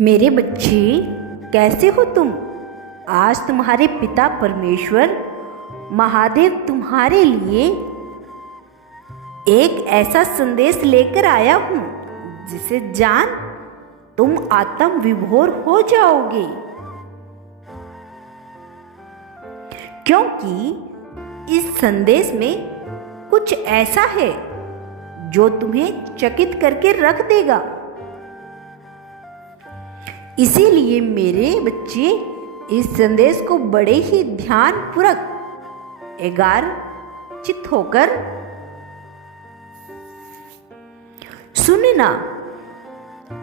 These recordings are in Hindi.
मेरे बच्चे, कैसे हो तुम? आज तुम्हारे पिता परमेश्वर महादेव तुम्हारे लिए एक ऐसा संदेश लेकर आया हूँ जिसे जान तुम आत्म विभोर हो जाओगे, क्योंकि इस संदेश में कुछ ऐसा है जो तुम्हें चकित करके रख देगा। इसीलिए मेरे बच्चे, इस संदेश को बड़े ही ध्यानपूर्वक एकाग्रचित्त होकर सुनना।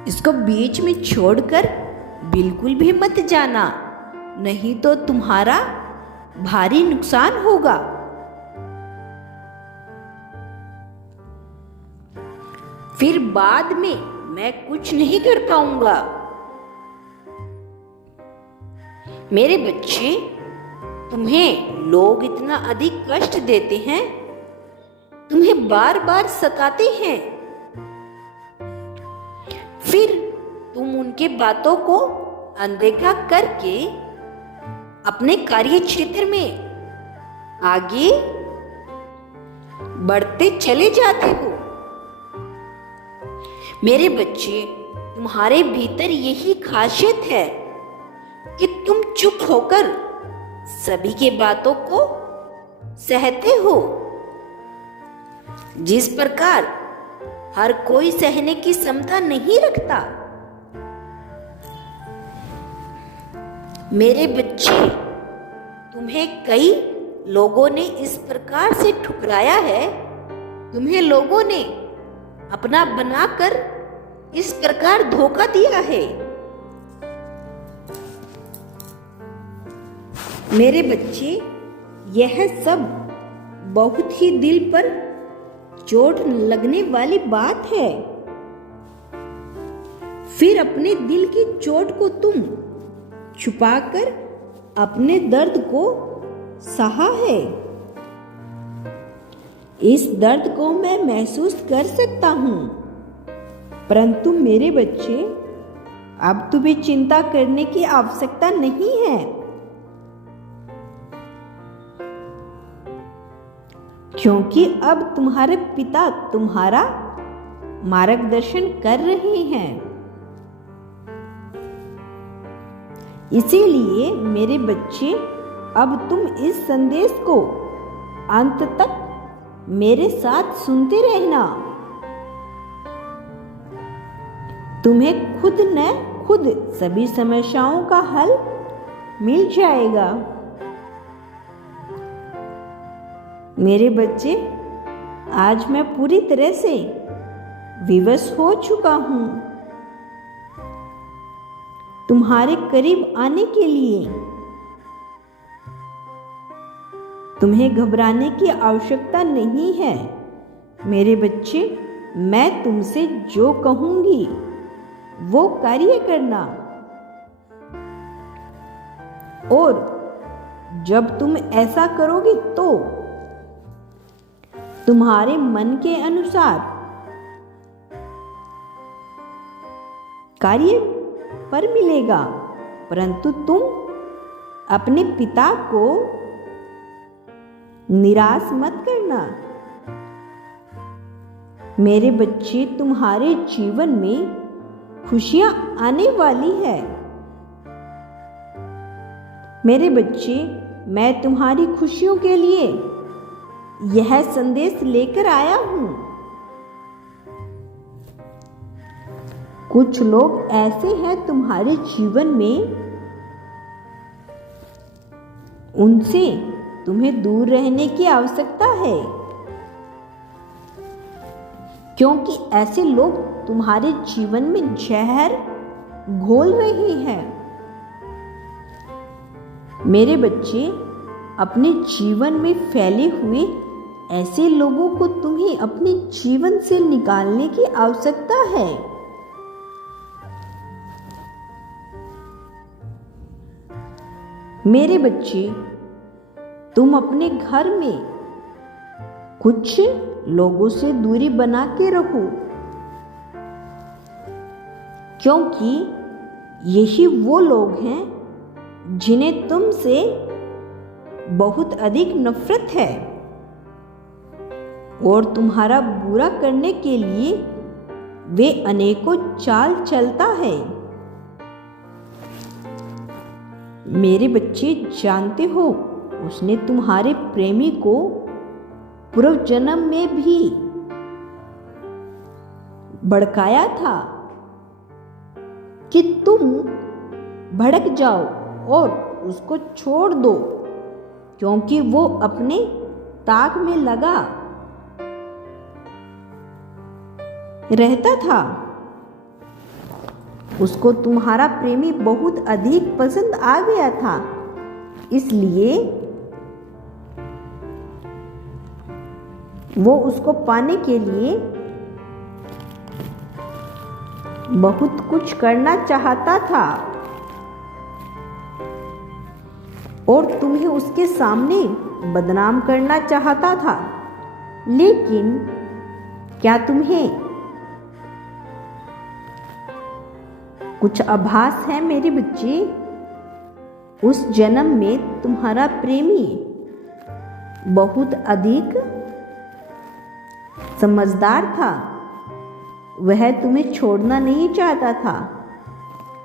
इसको बीच में छोड़कर बिल्कुल भी मत जाना, नहीं तो तुम्हारा भारी नुकसान होगा। फिर बाद में मैं कुछ नहीं कर पाऊंगा। मेरे बच्चे, तुम्हें लोग इतना अधिक कष्ट देते हैं, तुम्हें बार बार सताते हैं, फिर तुम उनके बातों को अनदेखा करके अपने कार्य क्षेत्र में आगे बढ़ते चले जाते हो। मेरे बच्चे, तुम्हारे भीतर यही खासियत है कि तुम चुप होकर सभी के बातों को सहते हो, जिस प्रकार हर कोई सहने की क्षमता नहीं रखता। मेरे बच्चे, तुम्हें कई लोगों ने इस प्रकार से ठुकराया है, तुम्हें लोगों ने अपना बनाकर इस प्रकार धोखा दिया है। मेरे बच्चे, यह सब बहुत ही दिल पर चोट लगने वाली बात है। फिर अपने दिल की चोट को तुम छुपाकर अपने दर्द को सहा है। इस दर्द को मैं महसूस कर सकता हूँ, परंतु मेरे बच्चे, अब तुम्हें चिंता करने की आवश्यकता नहीं है, क्योंकि अब तुम्हारे पिता तुम्हारा मार्गदर्शन कर रहे हैं। इसीलिए मेरे बच्चे, अब तुम इस संदेश को अंत तक मेरे साथ सुनते रहना। तुम्हें खुद न खुद सभी समस्याओं का हल मिल जाएगा। मेरे बच्चे, आज मैं पूरी तरह से विवश हो चुका हूँ तुम्हारे करीब आने के लिए। तुम्हें घबराने की आवश्यकता नहीं है। मेरे बच्चे, मैं तुमसे जो कहूंगी वो कार्य करना, और जब तुम ऐसा करोगे तो तुम्हारे मन के अनुसार कार्य पर मिलेगा, परंतु तुम अपने पिता को निराश मत करना। मेरे बच्चे, तुम्हारे जीवन में खुशियां आने वाली है। मेरे बच्चे, मैं तुम्हारी खुशियों के लिए यह संदेश लेकर आया हूं। कुछ लोग ऐसे हैं तुम्हारे जीवन में, उनसे तुम्हें दूर रहने की आवश्यकता है, क्योंकि ऐसे लोग तुम्हारे जीवन में जहर घोल रहे हैं। मेरे बच्चे, अपने जीवन में फैले हुए ऐसे लोगों को तुम्हें अपने जीवन से निकालने की आवश्यकता है। मेरे बच्चे, तुम अपने घर में कुछ लोगों से दूरी बना के रहो, क्योंकि यही वो लोग हैं जिन्हें तुमसे बहुत अधिक नफरत है और तुम्हारा बुरा करने के लिए वे अनेकों चाल चलता है। मेरे बच्चे जानते हो, उसने तुम्हारे प्रेमी को पूर्व जन्म में भी भड़काया था कि तुम भड़क जाओ और उसको छोड़ दो, क्योंकि वो अपने ताक में लगा रहता था। उसको तुम्हारा प्रेमी बहुत अधिक पसंद आ गया था, इसलिए वो उसको पाने के लिए बहुत कुछ करना चाहता था और तुम्हें उसके सामने बदनाम करना चाहता था। लेकिन क्या तुम्हें कुछ आभास है मेरे बच्चे? उस जन्म में तुम्हारा प्रेमी बहुत अधिक समझदार था। वह तुम्हें छोड़ना नहीं चाहता था,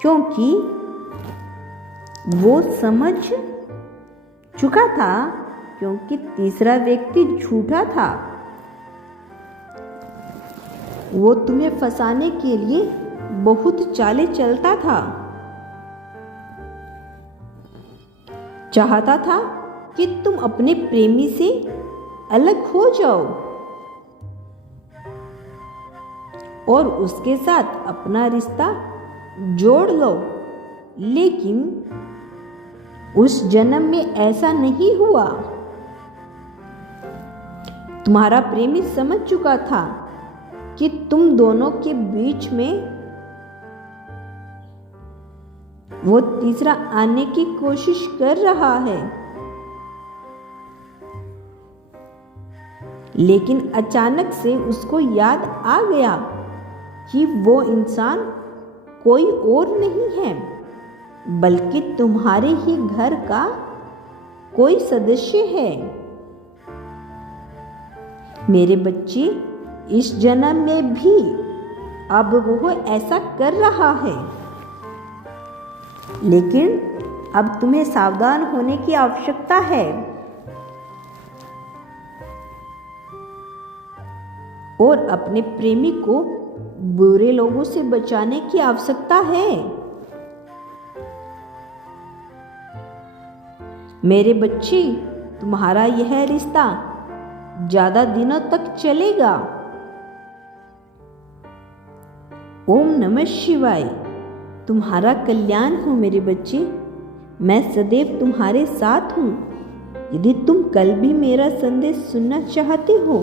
क्योंकि वो समझ चुका था क्योंकि तीसरा व्यक्ति झूठा था। वो तुम्हें फंसाने के लिए बहुत चालें चलता था। चाहता था कि तुम अपने प्रेमी से अलग हो जाओ और उसके साथ अपना रिश्ता जोड़ लो, लेकिन उस जन्म में ऐसा नहीं हुआ। तुम्हारा प्रेमी समझ चुका था कि तुम दोनों के बीच में वो तीसरा आने की कोशिश कर रहा है, लेकिन अचानक से उसको याद आ गया कि वो इंसान कोई और नहीं है बल्कि तुम्हारे ही घर का कोई सदस्य है। मेरे बच्चे, इस जन्म में भी अब वो ऐसा कर रहा है, लेकिन अब तुम्हें सावधान होने की आवश्यकता है और अपने प्रेमी को बुरे लोगों से बचाने की आवश्यकता है। मेरे बच्चे, तुम्हारा यह रिश्ता ज्यादा दिनों तक चलेगा। ओम नमः शिवाय। तुम्हारा कल्याण हो मेरे बच्चे। मैं सदैव तुम्हारे साथ हूँ। यदि तुम कल भी मेरा संदेश सुनना चाहते हो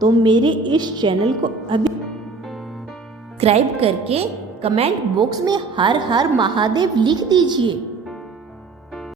तो मेरे इस चैनल को अभी सब्सक्राइब करके कमेंट बॉक्स में हर हर महादेव लिख दीजिए।